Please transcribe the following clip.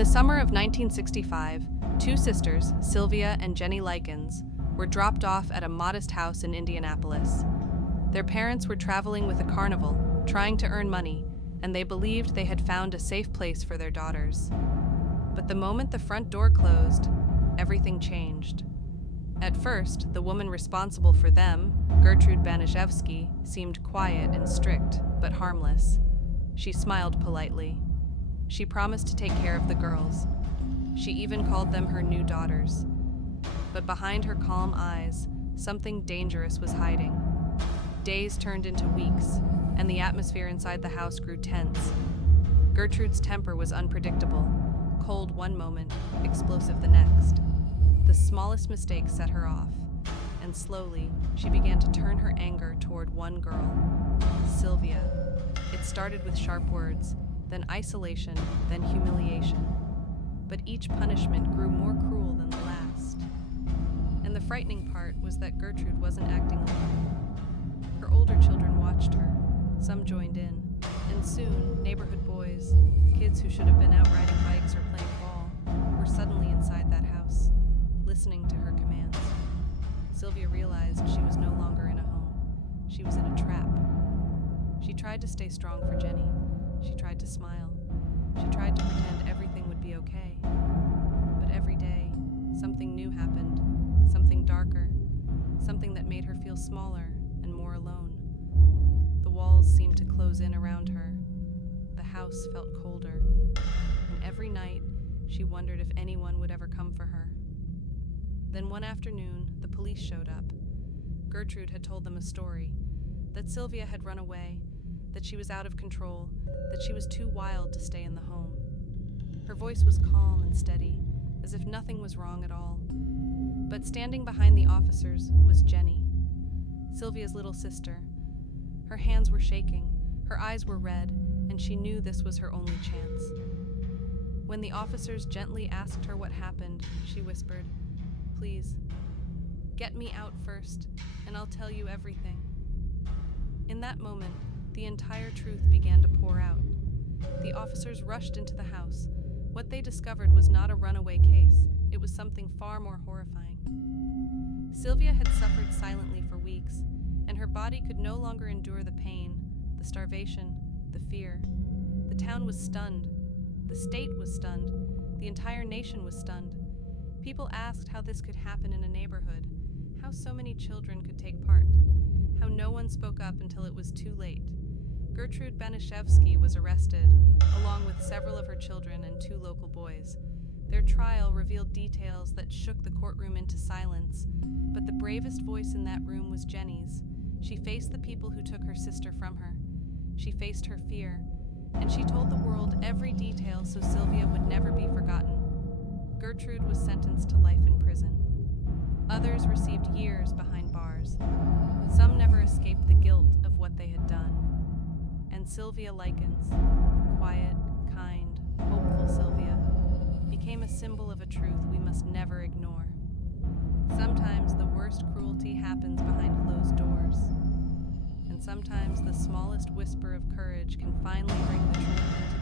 the summer of 1965, two sisters, Sylvia and Jenny Likens, were dropped off at a modest house in Indianapolis. Their parents were traveling with a carnival, trying to earn money, and they believed they had found a safe place for their daughters. But the moment the front door closed, everything changed. At first, the woman responsible for them, Gertrude Banishevsky, seemed quiet and strict, but harmless. She smiled politely. She promised to take care of the girls. She even called them her new daughters. But behind her calm eyes, something dangerous was hiding. Days turned into weeks, and the atmosphere inside the house grew tense. Gertrude's temper was unpredictable, cold one moment, explosive the next. The smallest mistake set her off, and slowly, she began to turn her anger toward one girl, Sylvia. It started with sharp words, then isolation, then humiliation. But each punishment grew more cruel than the last. And the frightening part was that Gertrude wasn't acting alone. Her older children watched her. Some joined in. And soon, neighborhood boys, kids who should have been out riding bikes or playing ball, were suddenly inside that house, listening to her commands. Sylvia realized she was no longer in a home. She was in a trap. She tried to stay strong for Jenny. She tried to smile. She tried to pretend everything would be okay. But every day, something new happened, something darker, something that made her feel smaller and more alone. The walls seemed to close in around her. The house felt colder, and every night she wondered if anyone would ever come for her. Then one afternoon, the police showed up. Gertrude had told them a story, that Sylvia had run away, that she was out of control, that she was too wild to stay in the home. Her voice was calm and steady, as if nothing was wrong at all. But standing behind the officers was Jenny, Sylvia's little sister. Her hands were shaking, her eyes were red, and she knew this was her only chance. When the officers gently asked her what happened, she whispered, "Please, get me out first, and I'll tell you everything." In that moment, the entire truth began to pour out. The officers rushed into the house. What they discovered was not a runaway case. It was something far more horrifying. Sylvia had suffered silently for weeks, and her body could no longer endure the pain, the starvation, the fear. The town was stunned. The state was stunned. The entire nation was stunned. People asked how this could happen in a neighborhood, how so many children could take part, how no one spoke up until it was too late. Gertrude Banishevsky was arrested, along with several of her children and two local boys. Their trial revealed details that shook the courtroom into silence, but the bravest voice in that room was Jenny's. She faced the people who took her sister from her. She faced her fear, and she told the world every detail so Sylvia would never be forgotten. Gertrude was sentenced to life in prison. Others received years behind bars. Some never escaped the guilt of what they had done. And Sylvia Likens, quiet, kind, hopeful Sylvia, became a symbol of a truth we must never ignore. Sometimes the worst cruelty happens behind closed doors, and sometimes the smallest whisper of courage can finally bring the truth into